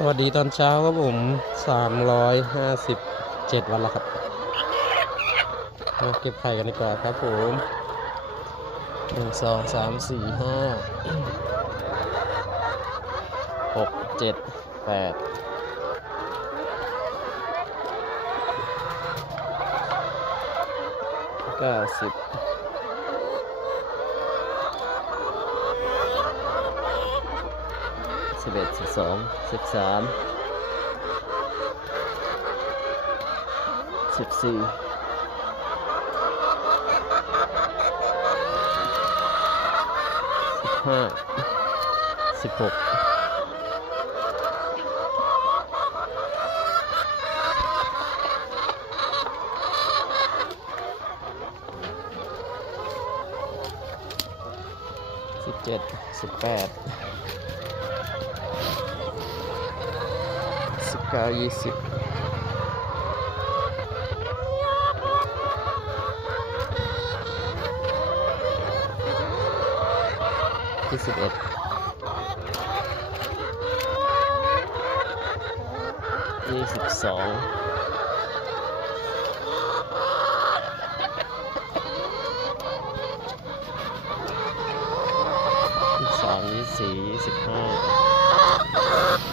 สวัสดีตอนเช้าครับผม357วันแล้วครับมาเก็บไข่กันดีกว่าครับผมหนึ่งสองสามสี่ห้าหกเจ็ดแปดเก้าสิบ สิบเอ็ดสิบสองสิบสามสิบสี่สิบห้าสิบหกสิบเจ็ดสิบแปด cá e esse esse dentro e esse pessoal pessoal esse esse cara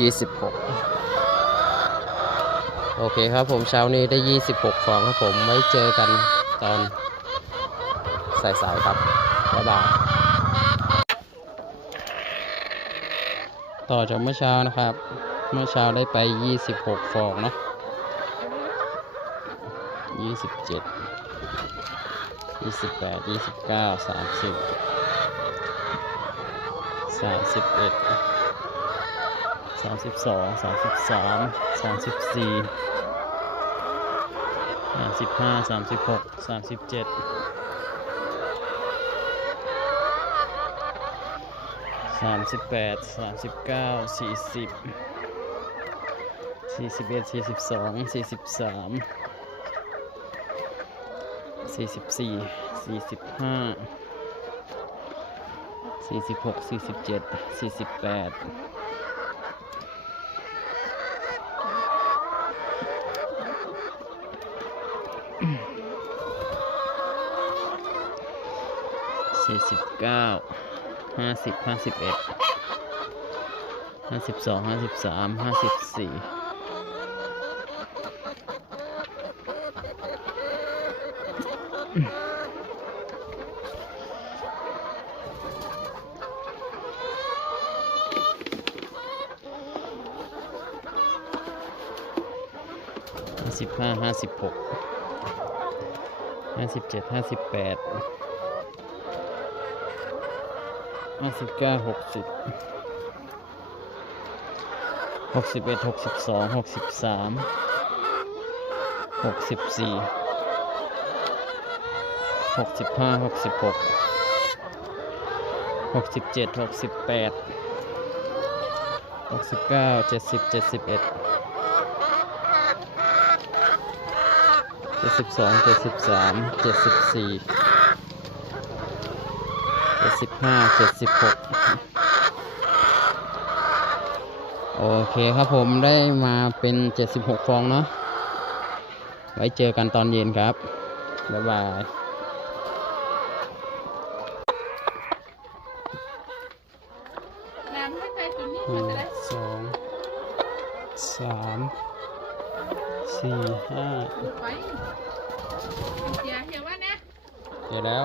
26 โอเคครับผมเช้านี้ได้ 26 ฟองครับผมไว้เจอกันตอนสายๆครับ บ๊ายบายต่อจากเมื่อเช้านะครับ เมื่อเช้าได้ไป 26 ฟองเนาะ27 28 29 30 31 32 33 34 35 36 37สามสิบแปดสามสิบเก้าสี่สิบสี่สิบเอ็ดสี่สิบสองสี่สิบสามสี่สิบสี่สี่สิบห้าสี่สิบหกสี่สิบเจ็ดสี่สิบแปด สี่สิบเก้าห้าสิบห้าสิบเอ็ดห้าสิบสองห้าสิบสามห้าสิบสี่ห้าสิบห้าห้าสิบหกห้าสิบเจ็ดห้าสิบแปด ห้าสิบเก้าหกสิบหกสิบเอ็ดหกสิบสองหกสิบสามหกสิบสี่หกสิบห้าหกสิบหกหกสิบเจ็ดหกสิบแปดหกสิบเก้าเจ็ดสิบเจ็ดสิบเอ็ดเจ็ดสิบสองเจ็ดสิบสามเจ็ดสิบสี่ จ็ดสิบห้าเจ็ดสิบหกโอเคครับผมได้มาเป็นเจ็ดสิบหกฟองเนาะ ไว้เจอกันตอนเย็นครับ บ๊ายบายน้ำให้ใครกินนี่หมันนึ่งจะได้สองสามสี่ห้าไปเดี๋ยวเฮียว่านะเจอแล้ว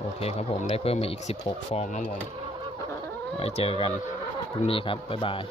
โอเคครับผมได้เพิ่มมาอีก 16 ฟองนะผมไว้เจอกันพรุ่งนี้ครับ บ๊ายบาย